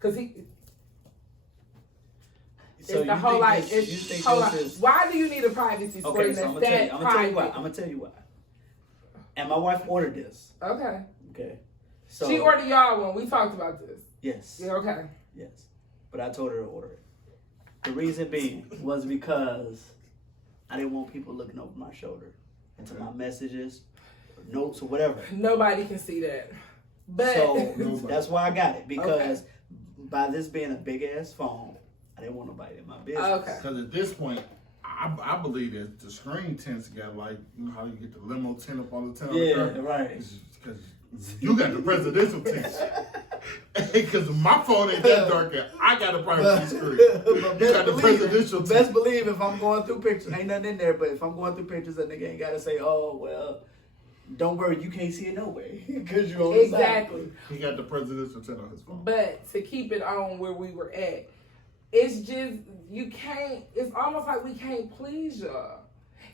Because he... So it's the whole like, hold on. Why do you need a privacy screen okay, so I'm that's gonna tell you why. I'm gonna tell you why. And my wife ordered this. Okay. Okay. So she ordered y'all one. We talked about this. Yes. Yeah, okay. Yes. But I told her to order it. The reason being was because I didn't want people looking over my shoulder into my messages, or notes, or whatever. Nobody can see that. But so that's why I got it, because by this being a big ass phone, I didn't want nobody in my business. Okay. Because at this point, I believe that the screen tends to get like, you know how you get the limo tint up on the tent. Yeah, right. Because you got the presidential tint. Because my phone ain't that dark, and I got a privacy screen. You got the presidential tint. Best believe if I'm going through pictures, ain't nothing in there, but if I'm going through pictures, a nigga ain't got to say, oh, well, don't worry, you can't see it no way. Because you on the exactly. side. He got the presidential tint on his phone. But to keep it on where we were at, it's just, you can't, it's almost like we can't please y'all.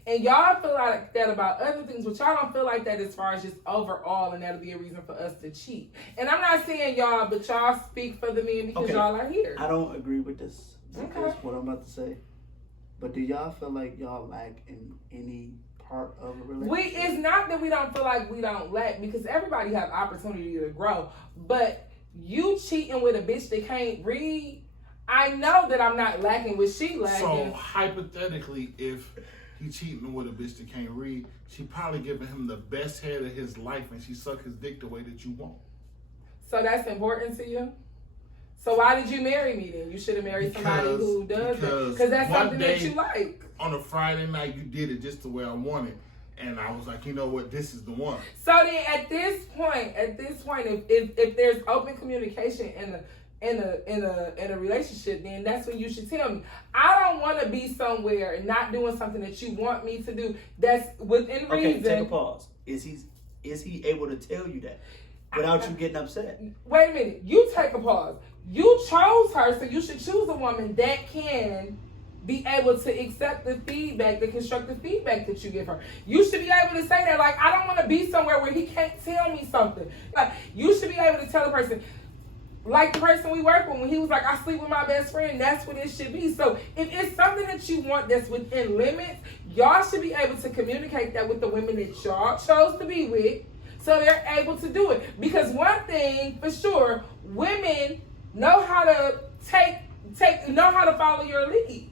And y'all feel like that about other things, but y'all don't feel like that as far as just overall, and that'll be a reason for us to cheat. And I'm not saying y'all, but y'all speak for the men because y'all are here. I don't agree with this. Because what I'm about to say. But do y'all feel like y'all lack in any part of a relationship? It's not that we don't feel like we don't lack, because everybody have opportunity to grow. But you cheating with a bitch that can't read, I know that I'm not lacking what she lacking. So hypothetically, if he cheating with a bitch that can't read, she probably giving him the best head of his life, and she suck his dick the way that you want. So that's important to you? So why did you marry me then? You should have married somebody who does it. Because that's something that you like. On a Friday night, you did it just the way I wanted. And I was like, you know what, this is the one. So then at this point, if there's open communication in a relationship, then that's when you should tell me. I don't want to be somewhere and not doing something that you want me to do that's within reason. Okay, take a pause. Is he able to tell you that without you getting upset? Wait a minute. You take a pause. You chose her, so you should choose a woman that can be able to accept the feedback, the constructive feedback that you give her. You should be able to say that, like, I don't want to be somewhere where he can't tell me something. Like, you should be able to tell the person, like the person we work with, when he was like, I sleep with my best friend, that's what it should be. So if it's something that you want that's within limits, y'all should be able to communicate that with the women that y'all chose to be with, so they're able to do it. Because one thing for sure, women know how to know how to follow your lead.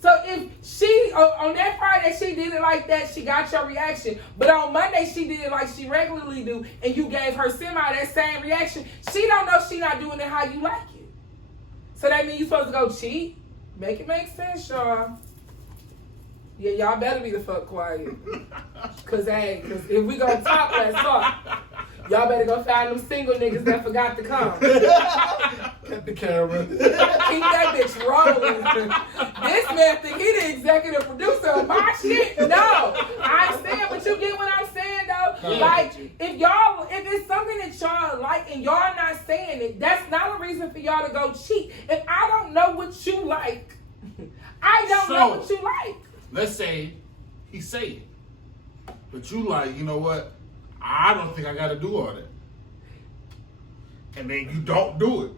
So if she, on that Friday, she did it like that, she got your reaction. But on Monday, she did it like she regularly do, and you gave her semi that same reaction. She don't know she not doing it how you like it. So that means you supposed to go cheat? Make it make sense, y'all. Yeah, y'all better be the fuck quiet. Cause if we gonna talk, let's talk. Y'all better go find them single niggas that forgot to come. Cut the camera. Keep that bitch rolling. This man think he the executive producer of my shit. No, I understand, but you get what I'm saying though. Yeah. Like if it's something that y'all like and y'all not saying it, that's not a reason for y'all to go cheat. If I don't know what you like, I don't know what you like. Let's say he say it, but you like, you know what? I don't think I got to do all that. And then you don't do it.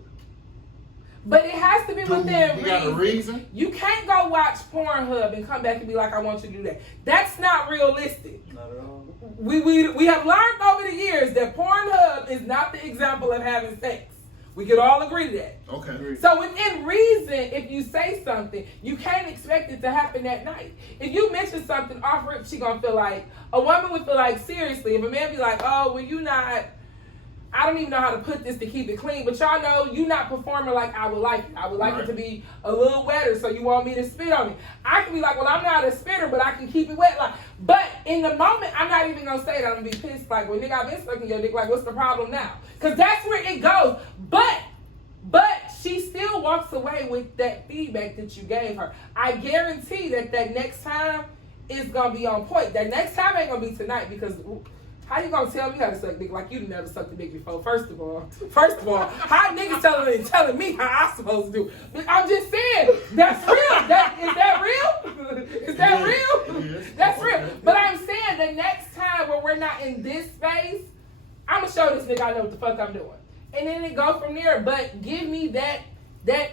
But it has to be within reason. You got a reason? You can't go watch Pornhub and come back and be like, I want you to do that. That's not realistic. Not at all. We have learned over the years that Pornhub is not the example of having sex. We could all agree to that. Okay. So within reason, if you say something, you can't expect it to happen that night. If you mention something off rip, she gonna feel like, a woman would feel like, seriously, if a man be like, oh, well, you not, I don't even know how to put this to keep it clean, but y'all know you not performing like I would like it. I would like it to be a little wetter, so you want me to spit on it. I can be like, well, I'm not a spitter, but I can keep it wet. Like, but in the moment, I'm not even gonna say that. I'm gonna be pissed. Like, well, nigga, I've been sucking your dick. Like, what's the problem now? Because that's where it goes. But she still walks away with that feedback that you gave her. I guarantee that next time is gonna be on point. That next time ain't gonna be tonight, because how you gonna tell me how to suck dick like you never sucked a dick before? First of all, how niggas telling me how I supposed to do? I'm just saying, that's real. Is that real? Is that real? That's real. But I'm saying the next time when we're not in this space, I'm gonna show this nigga I know what the fuck I'm doing. and then it go from there. But give me that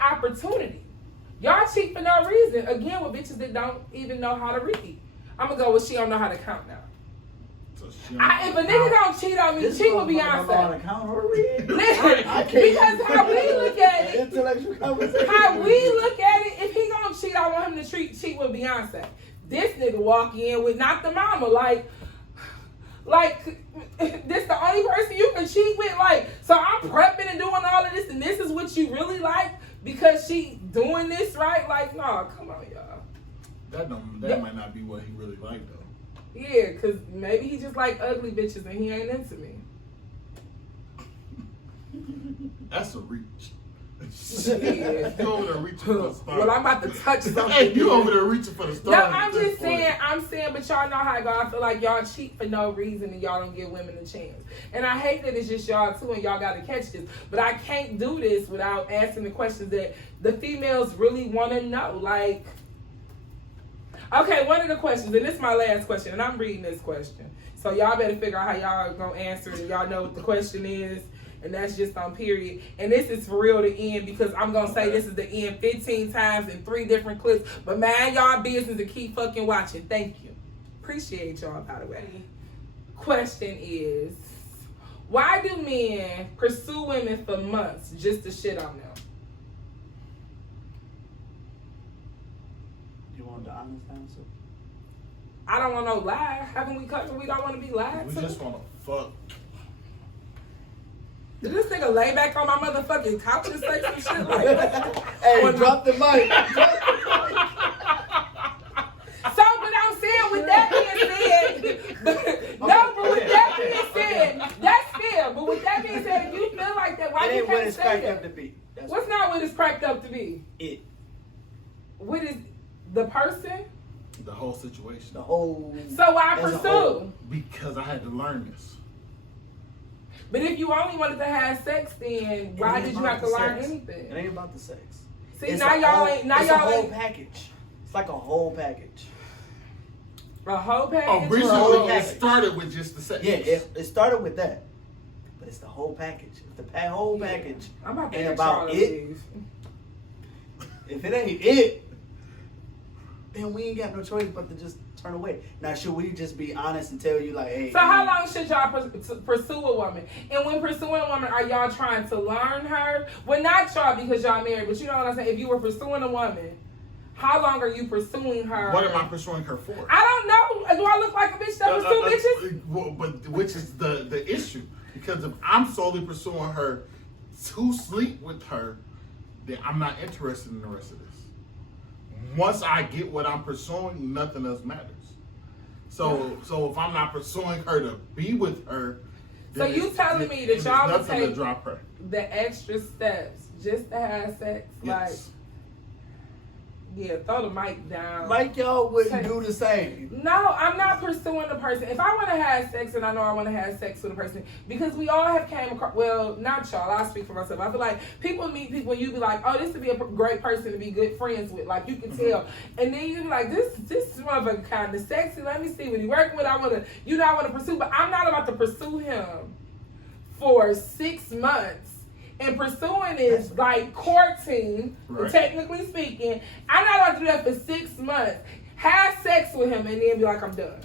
opportunity. Y'all cheat for no reason. Again, with bitches that don't even know how to read. I'm gonna go with she don't know how to count now. So If a nigga don't cheat on me, This cheat with motherfucker don't know how to Beyonce. count or read. Listen, I can't because how we look at it, intellectual conversation. how we look at it, if he gonna cheat, I want him to cheat with Beyonce. This nigga walk in with not the mama, like this the only person you can cheat with, like, so I'm prepping and doing all of this, and this is what you really like because she doing this right, like, no, come on, y'all. That might not be what he really liked though. Yeah, cause maybe he just like ugly bitches and he ain't into me. That's a reach. Yeah. You over there reaching for the stars. Well, I'm about to touch something. Hey, you over there reaching for the stars. No, I'm at this just point. saying, but y'all know how I go. I feel like y'all cheat for no reason and y'all don't give women a chance. And I hate that it's just y'all too and y'all gotta catch this. But I can't do this without asking the questions that the females really wanna know. Like, okay, one of the questions, and this is my last question, and I'm reading this question. So y'all better figure out how y'all gonna answer it and y'all know what the question is. And that's just on period. And this is for real to end because I'm going to say this is the end 15 times in 3 different clips. But mind y'all business and keep fucking watching. Thank you. Appreciate y'all, by the way. Question is, why do men pursue women for months just to shit on them? You want the honest answer? I don't want no lie. Haven't we covered we don't want to be lied We to? just want to fuck. Did this nigga lay back on my motherfucking couch and say some shit like that? Hey, drop the mic. So, but I'm saying, with that being said, but with that being said, that's fair. But with that being said, if you feel like that, why It you ain't what can't it's say cracked up that? to be. That's What's not what it's cracked up to be? it. What is the person? The whole situation. The whole. So why as a whole. pursue? Because I had to learn this. But if you only wanted to have sex, then why did you have to learn anything? It ain't about the sex. See, It's now a y'all whole- ain't. Now it's y'all a whole ain't. package. It's like a whole package. A whole package. Originally, Yeah. it started with just the sex. Yeah, it started with that, but it's the whole package. If the whole package I'm about to ain't ask about y'all to it, leave. if it ain't it, then we ain't got no choice but to just turn away. Now, should we just be honest and tell you like, hey? So how long should y'all pursue a woman? And when pursuing a woman, are y'all trying to learn her? Well, not y'all because y'all married, but you know what I'm saying? If you were pursuing a woman, how long are you pursuing her? What am I pursuing her for? I don't know. Do I look like a bitch that pursue bitches? Well, but which is the issue? Because if I'm solely pursuing her to sleep with her, then I'm not interested in the rest of this. Once I get what I'm pursuing, nothing else matters. So if I'm not pursuing her to be with her, So then you it's- telling me that it's y'all would nothing to take drop her. the extra steps just to have sex? Yes. Yeah, throw the mic down. Like y'all wouldn't do the same. No, I'm not pursuing the person. If I want to have sex, and I know I want to have sex with a person, because we all have came across, well, not y'all, I'll speak for myself. I feel like people meet people and you be like, oh, this would be a great person to be good friends with. Like, you can tell. And then you be like, this motherfucker kind of sexy. Let me see what he working with. I want to pursue, but I'm not about to pursue him for 6 months. And pursuing is like courting, Right. technically speaking. I'm not about to do that for 6 months. Have sex with him and then be like, I'm done.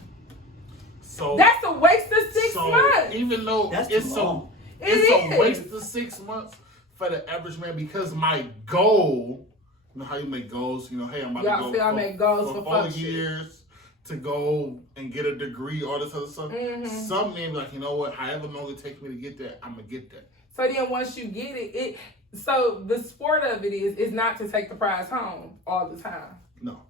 So That's a waste of 6 months. even though That's it's too so long. it's It a is. waste of 6 months for the average man, because my goal, you know how you make goals, you know, hey, I'm about Y'all to go say I make goals for 4 fuck shit. years to go and get a degree, all this other stuff. Mhm. Some men be like, you know what, however long it takes me to get there, I'm gonna get there. So then once you get it, so the sport of it is not to take the prize home all the time. No.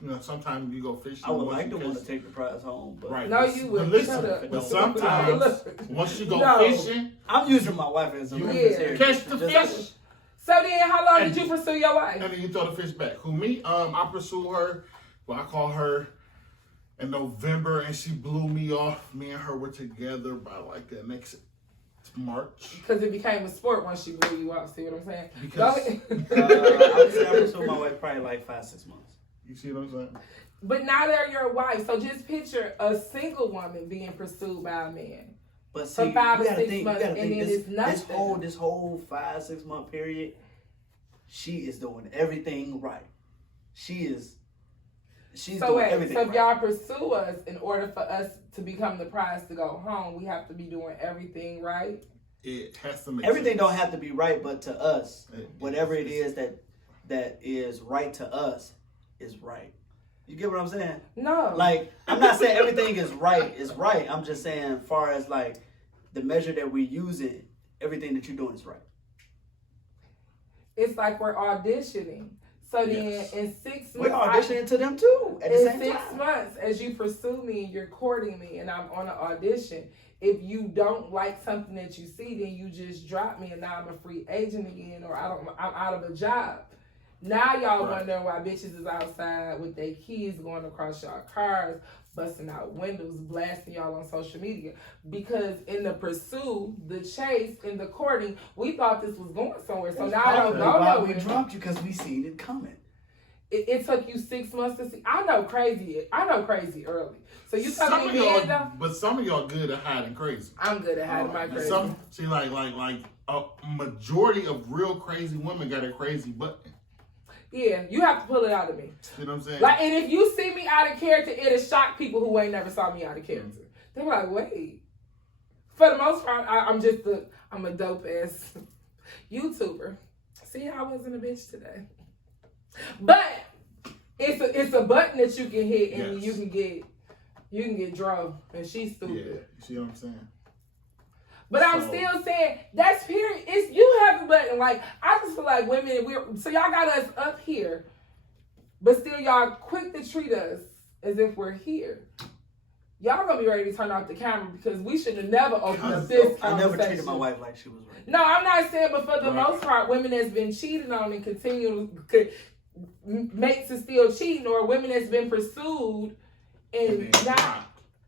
You know, sometimes you go fishing. I would once like you to want to catch- take the prize home, but Right. No, but- you but wouldn't. listen, Shut up. but sometimes Look. once you go No. fishing, I'm using my wife as a You representative. catch the Just- fish. So then how long And- did you pursue your wife? and then you throw the fish back. Who, me? I pursue her. Well, I call her in November, and she blew me off. Me and her were together by like the next March. Because it became a sport once she blew you up. See what I'm saying? Because- I would say I pursued my wife probably like 5-6 months. You see what I'm saying? But now they're your wife. So just picture a single woman being pursued by a man. But see, for 5 you or gotta 6 think, months, you gotta and think then it's nothing. this whole 5-6 month period, she is doing everything right. She's So doing wait, everything so if right. y'all pursue us, in order for us to become the prize to go home, we have to be doing everything right. It has to make Everything sense. don't have to be right, but to us, It- whatever it is that is right to us is right. You get what I'm saying? No. Like, I'm not saying everything is right. I'm just saying, as far as like the measure that we're using, everything that you're doing is right. It's like we're auditioning. So then Yes. in 6 months, We're auditioning to them too at the in same 6 time. months, as you pursue me and you're courting me and I'm on an audition, if you don't like something that you see, then you just drop me and now I'm a free agent again, or I'm out of a job. Now y'all Right. wondering why bitches is outside with their kids going across y'all cars, busting out windows, blasting y'all on social media. Because in the pursuit, the chase, in the courting, we thought this was going somewhere. So now I don't That's why go we nowhere. dropped you, because we seen it coming. It took you 6 months to see. I know crazy early. So you Some telling of me y'all, though? but some of y'all good at hiding crazy. I'm good at hiding my crazy. Some see like a majority of real crazy women got a crazy button. Yeah, you have to pull it out of me. You know what I'm saying? Like, and if you see me out of character, it'll shock people who ain't never saw me out of character. They're like, wait. For the most part, I'm a dope ass YouTuber. See how I wasn't a bitch today. But it's a button that you can hit and Yes. you can get drove, and she's yeah, stupid. you see what I'm saying? But I'm So- still saying that's period. It's you have a button. Like, I just feel like women, so y'all got us up here, but still y'all quick to treat us as if we're here. Y'all gonna be ready to turn off the camera because we should have never opened up this I never treated conversation. my wife like she was right. No, I'm not saying, but for the Right. most part, women that's been cheated on and mates is still cheating, or women that's been pursued and not.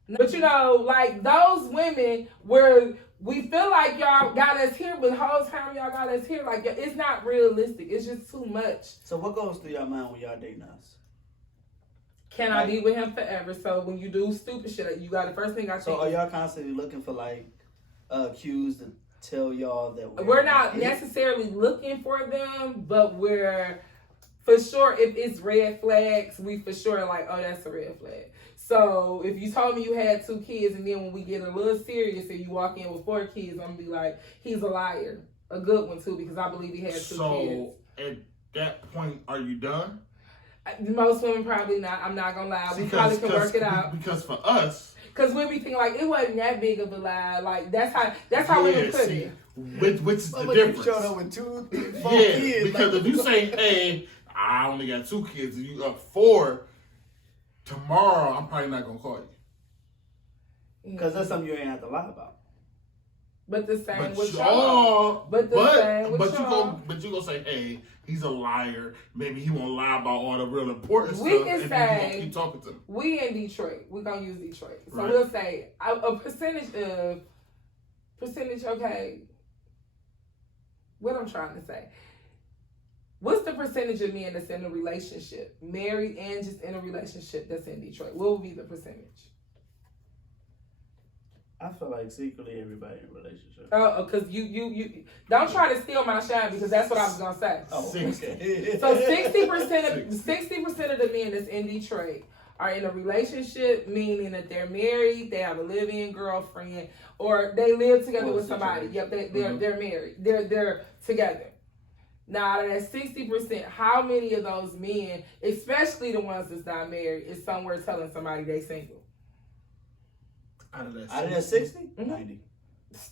But you know, like those women where we feel like y'all got us here, but the whole time y'all got us here, like it's not realistic. It's just too much. So what goes through your mind when y'all dating us? Can I be with him forever? So when you do stupid shit, you got the first thing I think. So are y'all constantly looking for like cues to tell y'all that We're not necessarily looking for them, but we're for sure, if it's red flags, we for sure like, oh, that's a red flag. So if you told me you had 2 kids and then when we get a little serious and you walk in with 4 kids, I'm gonna be like, he's a liar. A good one too, because I believe he had 2 kids. So at that point, are you done? Most women probably not. I'm not gonna lie. We probably can work it out. Because for us, Because we be thinking like it wasn't that big of a lie. Like that's how women put see, it. which is the But difference. you showed up with 2, 3, 4 Yeah, kids. because like, if you say, hey, I only got 2 kids and you up 4, tomorrow I'm probably not gonna call you. because that's something you ain't have to lie about. But the same But with y'all. y'all, But the same with y'all. you gonna say, hey, he's a liar. Maybe he won't lie about all the real important We stuff, can and then you gonna say- keep talking to him. We in Detroit. We're gonna use Detroit. So Right. we'll say a percentage. Okay. What I'm trying to say. What's the percentage of men that's in a relationship, married and just in a relationship that's in Detroit? What would be the percentage? I feel like secretly everybody in a relationship. Oh, because you don't try to steal my shine because that's what I was gonna say. Oh, 60. okay. So 60% of the men that's in Detroit are in a relationship, meaning that they're married, they have a live-in girlfriend, or they live together Or with somebody. situation. Yep, they're married. They're together. Now, out of that 60%, how many of those men, especially the ones that's not married, is somewhere telling somebody they single? Out of that Out of that 60? Mhm. 90.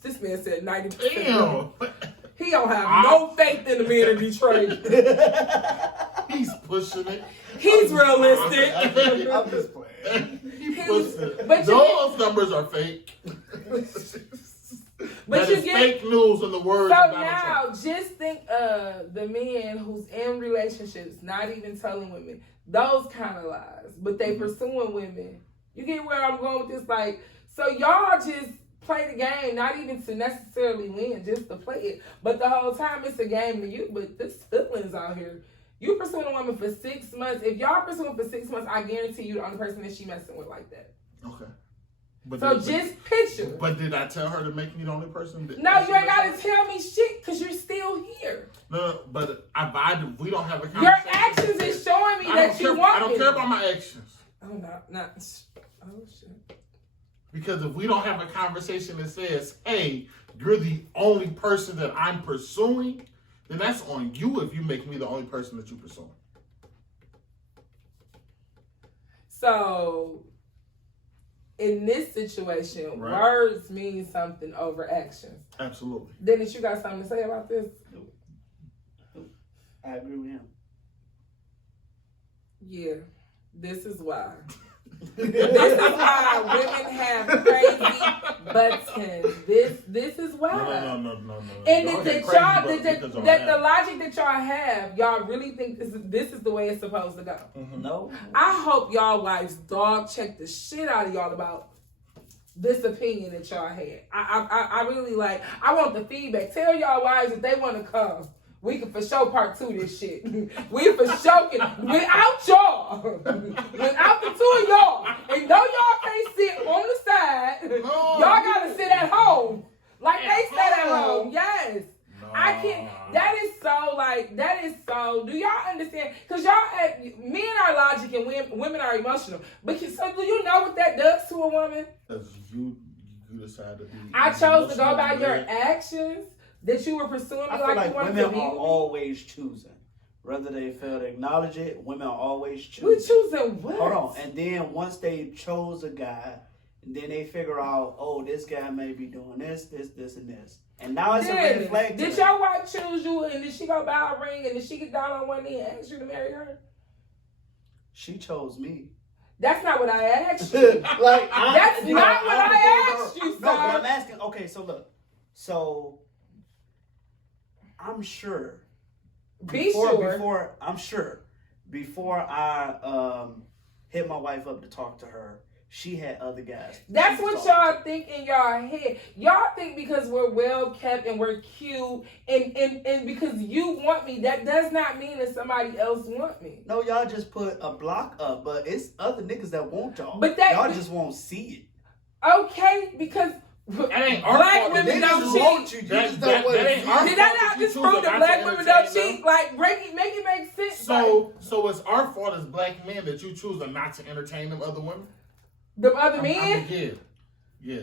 This man said 90%. Damn. He don't have no faith in the men in Detroit. He's pushing it. He's realistic. I'm just playing. He pushing it. But you Those numbers are fake. But That you is get fake news in the words so of Donald now, Trump. just think of the men who's in relationships, not even telling women those kind of lies, but they pursuing women. You get where I'm going with this? Like, so y'all just play the game, not even to necessarily win, just to play it. But the whole time it's a game to you. But this feelings out here. You pursuing a woman for 6 months. If y'all pursuing for 6 months, I guarantee you the only person that she messing with like that. Okay. So just picture. But did I tell her to make me the only person? No, you ain't got to tell me shit because you're still here. No, but we don't have a conversation. Your actions is showing me that you want I don't care about my actions. Oh, not. Oh, shit. Because if we don't have a conversation that says, hey, you're the only person that I'm pursuing, then that's on you if you make me the only person that you're pursuing. So, in this situation, Right. words mean something over actions. Absolutely. Dennis, you got something to say about this? I agree with him. Yeah, this is why. This is why women have crazy buttons. This is why. No. And Y'all the get crazy y'all, buttons the because y'all the have- logic that y'all have, y'all really think this is the way it's supposed to go. Mhm. No. I hope y'all wives dog check the shit out of y'all about this opinion that y'all had. I really like. I want the feedback. Tell y'all wives if they want to come. We can for sure part 2 this shit. We for sure can, without y'all, without the 2 of y'all, and though y'all can't sit on the side, y'all gotta sit at home like they sit at home. Yes. I can't. That is so. Do y'all understand? Because men are logic and women are emotional. But so do you know what that does to a woman? Because you decide to be. I chose to go by emotional, your man. actions that you were pursuing me I feel like you like wanted women to be. are with me. always choosing. Whether they fail to acknowledge it, women are always choosing. We choosing what? Hold on. And then once they chose a guy, and then they figure out, oh, this guy may be doing this, and this. And now it's a red flag. Did your wife choose you and did she go buy a ring and did she get down on one knee and ask you to marry her? She chose me. That's not what I asked you. That's That's not what I asked you, No, but sir. I'm asking. Okay, so look. So I'm sure. Before I hit my wife up to talk to her, she had other guys. That's she was what talking y'all think in y'all head. Y'all think because we're well kept and we're cute and because you want me, that does not mean that somebody else want me. to. No, y'all just put a block up, but it's other niggas that want y'all. But that- y'all just won't see Okay, because That ain't our black fault. women Niggas don't want cheat. you. That just don't want to ain't see our it. Did fault I not that you just choose prove not that to black women don't entertain cheat? Like, make it make sense. So it's our fault as black men that you choose not to entertain them other women? The other men? Yeah.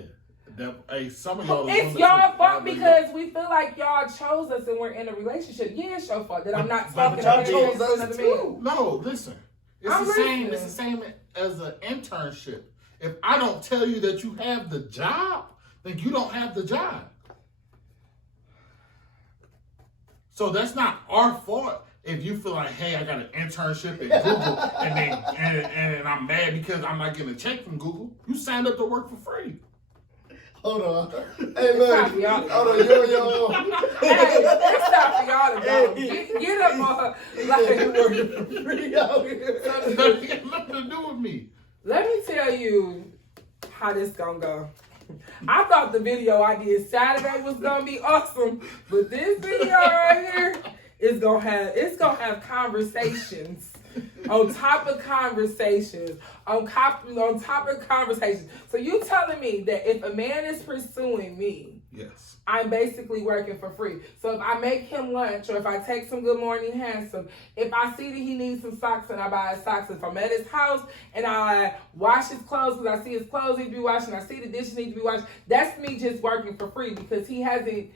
Hey, some of y'all. It's y'all fault because we feel like y'all chose us and we're in a relationship. Yeah, it's your fault that I'm not talking y'all to chose us another too. man. No, listen. It's I'm the same. listening. It's the same as an internship. If I don't tell you that you have the job, then you don't have the job. So that's not our fault. If you feel like, hey, I got an internship at Google and I'm mad because I'm not getting a check from Google, you signed up to work for free. Hold on. Hey, look. Stop, y'all. Hold on, yo. Hey, it's time for y'all to go. Hey. Get up on her. You Like, working for free out here. That got nothing to do with me. let me tell you how this gonna go. I thought the video I did Saturday was gonna be awesome, but this video right here is gonna have conversations on top of conversations on top of conversations. So you telling me that if a man is pursuing me, Yes. I'm basically working for free. So if I make him lunch or if I text him good morning handsome, if I see that he needs some socks and I buy his socks, if I'm at his house and I wash his clothes because I see his clothes need to be washed and I see the dishes need to be washed, that's me just working for free because he hasn't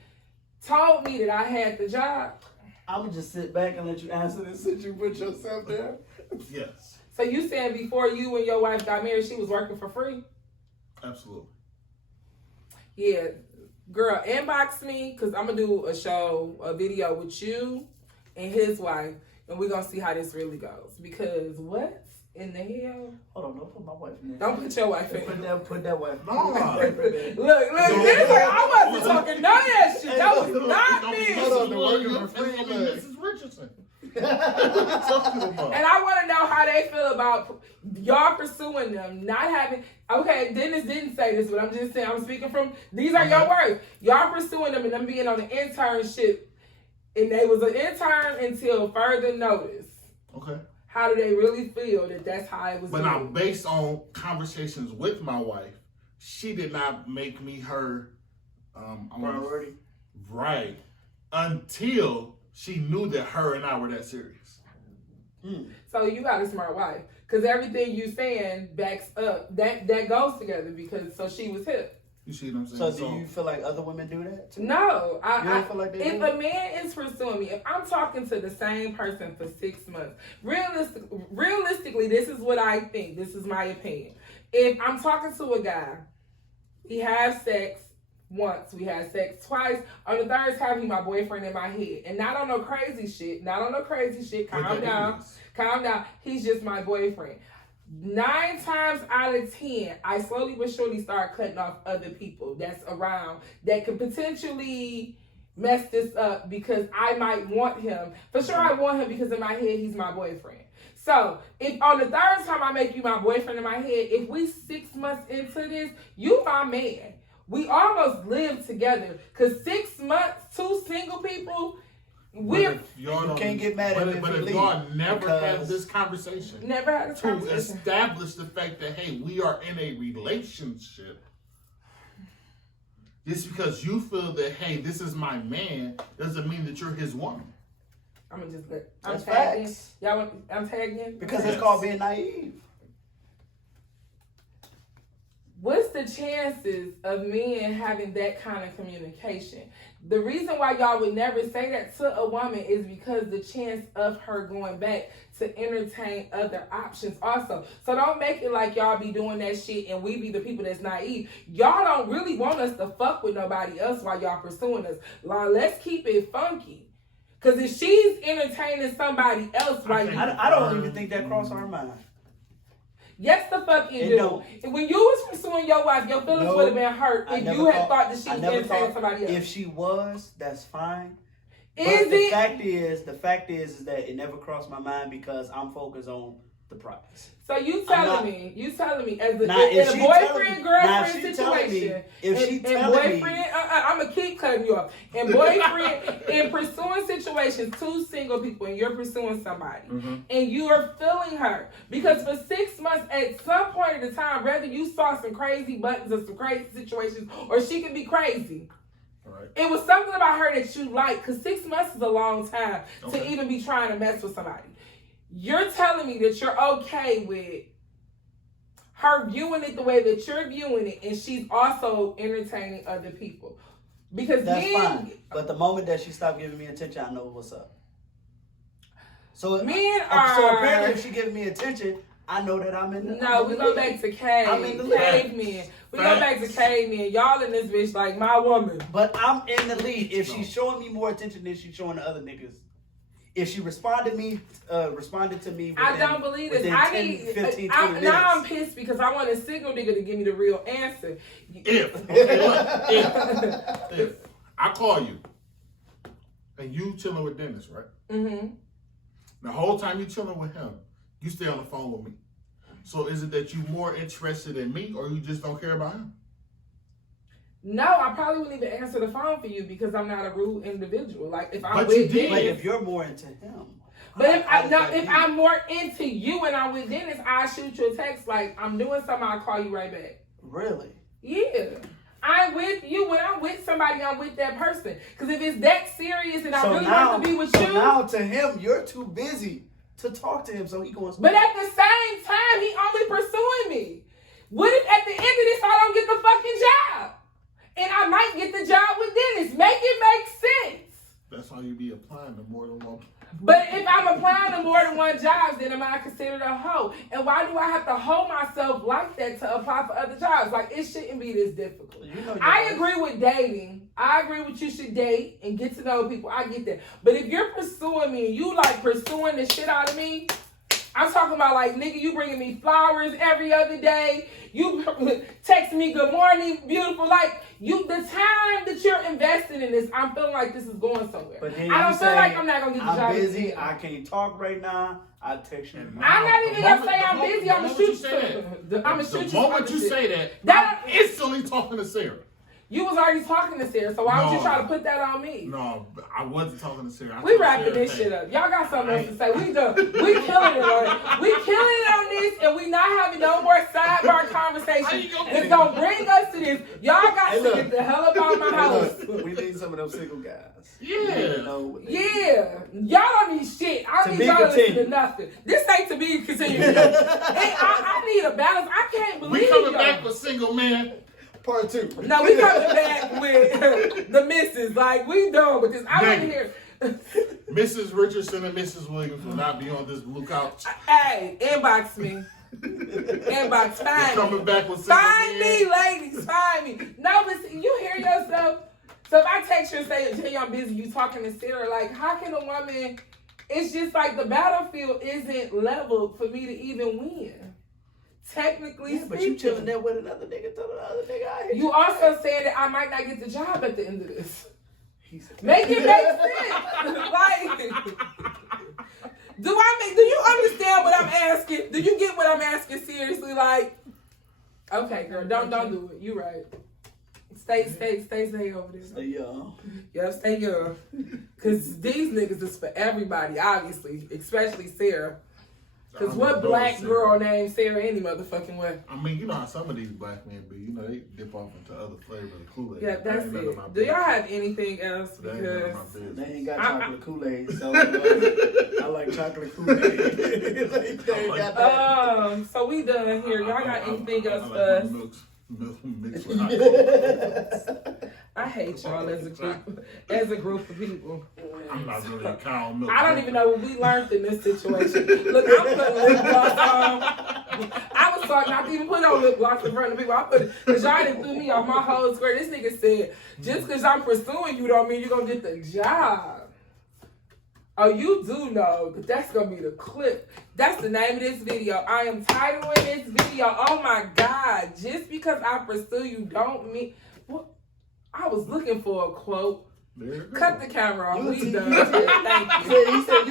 told me that I had the job. I'm gonna just sit back and let you answer this since you put yourself there. Yes. So you saying before you and your wife got married, she was working for free? Absolutely. Yeah. Girl, inbox me because I'm going to do a video with you and his wife, and we're going to see how this really goes. Because what in the hell? Hold on, don't put my wife in there. Don't put your wife in. Put that wife. No. Look, this like, I wasn't talking none of that shit. That was not me. Hold on, the working for free, look. Mrs. Richardson. What are you talking about? And I want to know how they feel about y'all pursuing them, not having. Okay, Dennis didn't say this, but I'm just saying. I'm speaking from. These are your words. Y'all pursuing them and them being on the internship, and they was an intern until further notice. Okay. How do they really feel that that's how it was? But now, doing? based on conversations with my wife, she did not make me her Priority. right until she knew that her and I were that serious. So you got a smart wife, because everything you saying backs up that goes together. Because so she was hip. You see what I'm saying? So do you feel like other women do that too? No, You don't feel like they if do? a man is pursuing me, if I'm talking to the same person for 6 months, realistically, this is what I think. This is my opinion. If I'm talking to a guy, he has sex once, we had sex twice. On the third time, he my boyfriend in my head, and not on no crazy shit. Calm down. He's just my boyfriend. 9 times out of 10, I slowly but surely start cutting off other people that's around that could potentially mess this up, because I might want him. For sure, I want him because in my head, he's my boyfriend. So, if on the third time I make you my boyfriend in my head, if we 6 months into this, you my man. We almost live together. Because 6 months, 2 single people, you can't get mad at me. But if y'all never had this conversation, never had a to conversation. establish the fact that, hey, we are in a relationship, just because you feel that, hey, this is my man, doesn't mean that you're his woman. I'm gonna just That's tagging. facts. Y'all want? I'm tagging Because it's called being naive. What's the chances of men having that kind of communication? The reason why y'all would never say that to a woman is because the chance of her going back to entertain other options also. So don't make it like y'all be doing that shit and we be the people that's naive. Y'all don't really want us to fuck with nobody else while y'all pursuing us. Like, let's keep it funky. Because if she's entertaining somebody else right now, I don't even think that crossed our mind. yes, the fuck you It do. don't. And when you was pursuing your wife, your feelings No, would have been hurt I if never you had thought that she I was never entertaining thought somebody else. if she was, that's fine. But Is the it? fact is that it never crossed my mind because I'm focused on the prize. So you telling me as a, Now, in if a she boyfriend telling me- girlfriend now, if she telling me- situation, if she and telling me- boyfriend, I'm gonna keep cutting you off. And boyfriend, in pursuing situations, 2 single people, and you're pursuing somebody, and you are feeling her because for 6 months, at some point in the time, whether you saw some crazy buttons or some crazy situations, or she could be crazy. Right. It was something about her that you liked, because 6 months is a long time to Okay. even be trying to mess with somebody. You're telling me that you're okay with her viewing it the way that you're viewing it, and she's also entertaining other people. Because That's men, fine. But the moment that she stopped giving me attention, I know what's up. So men so are. apparently, if she giving me attention, I know that I'm in the. No, I'm we in go the back lead. to I'm in the cavemen. We go back to cavemen. Y'all in this bitch like my woman. But I'm in the lead. If she's showing me more attention than she's showing the other niggas, if she responded to me within, I don't believe this. within I 10, need 15, 20 minutes. now I'm pissed because I want a single nigga to give me the real answer. If I call you and you chilling with Dennis, right? Mm-hmm. The whole time you chilling with him, you stay on the phone with me. So is it that you more interested in me, or you just don't care about him? No, I probably wouldn't even answer the phone for you because I'm not a rude individual. Like if I'm But you with did. But Dennis, if you're more into him, but if how does that if be? I'm more into you and I'm with Dennis, I shoot you a text like I'm doing something. I'll call you right back. Really? Yeah. I'm with you. When I'm with somebody, I'm with that person. Because if it's that serious and I really want to be with so you. now to him, you're too busy to talk to him, so he going. But at the same time, he only pursuing me. What if at the end of this, I don't get the fucking job? And I might get the job with Dennis. Make it make sense. That's how you be applying to more than one. But if I'm applying to more than one job, then am I considered a hoe? And why do I have to hold myself like that to apply for other jobs? Like, it shouldn't be this difficult. You know I agree with dating. I agree with you should date and get to know people. I get that. But if you're pursuing me and you like pursuing the shit out of me, I'm talking about like, nigga, you bringing me flowers every other day. You text me good morning, beautiful. Like, the time that you're investing in this, I'm feeling like this is going somewhere. But then I don't you feel say, like I'm not going to get the job. I'm busy. again. I can't talk right now. I'll text you. I'm not even going to say I'm busy. I'm going to shoot you. I'm going to shoot you. The moment you say that, That- I'm instantly talking to Sarah. You was already talking to Sarah, so why would you No. try to put that on me? No, I wasn't talking to Sarah. I We told wrapping Sarah, this hey, shit up. Y'all got something else to say. We done. We killing it on it. We killing it on this, and we not having no more sidebar How conversation. you gonna It's get gonna bring us to this. Y'all got Hey, to look. get the hell up out of my house. We need some of them single guys. Yeah. You know what they- Yeah, y'all don't need shit. I To don't be need y'all to listen to continued. nothing. This ain't to be continued. I need a balance. I can't believe We coming y'all. back with single man. Part 2. No, we coming back with the misses. Like, we done with this. I want to hear. Mrs. Richardson and Mrs. Williams will not be on this blue couch. Hey, inbox me. Inbox, We're find coming me. back with single Find man. me, ladies. Find me. No, but you hear yourself. So if I text you and say, Jay, I'm busy, you talking to Sarah, like, how can a woman, it's just like the battlefield isn't leveled for me to even win. Technically Yeah, but you chilling speaking. there with another nigga, telling the other nigga out here. You also said that I might not get the job at the end of this. He said, Make it make sense. Like, do you understand what I'm asking? Do you get what I'm asking seriously? Like, okay, girl, don't do it. You right. Stay over there. Stay young. Yeah, stay young. Cause these niggas is for everybody, obviously, especially Sarah. Cause I don't what know black Sarah. girl named Sarah any motherfucking way? I mean, you know how some of these black men be. You know, they dip off into other flavors of Kool-Aid. Yeah, That that's ain't none of my it. Do y'all business. have anything else? That ain't none of Because my business. They ain't got chocolate Kool-Aid, so I like chocolate Kool-Aid. They ain't got that. so we done here. Y'all got anything else for I us? like my milk mixed with hot cocoa. I hate y'all as a group of people. I'm not really a cow milk. I don't even know what we learned in this situation. Look, I'm putting lip gloss on. I was taught not to even put on lip gloss in front of people. I put it because y'all didn't threw me off my whole square. This nigga said, just because I'm pursuing you don't mean you're gonna get the job. Oh, you do know, but that's gonna be the clip. That's the name of this video. I am titling this video, oh my God, just because I pursue you don't mean. What? I was looking for a quote. There you go. Cut the camera off. You We a done. TV. Thank you. He said you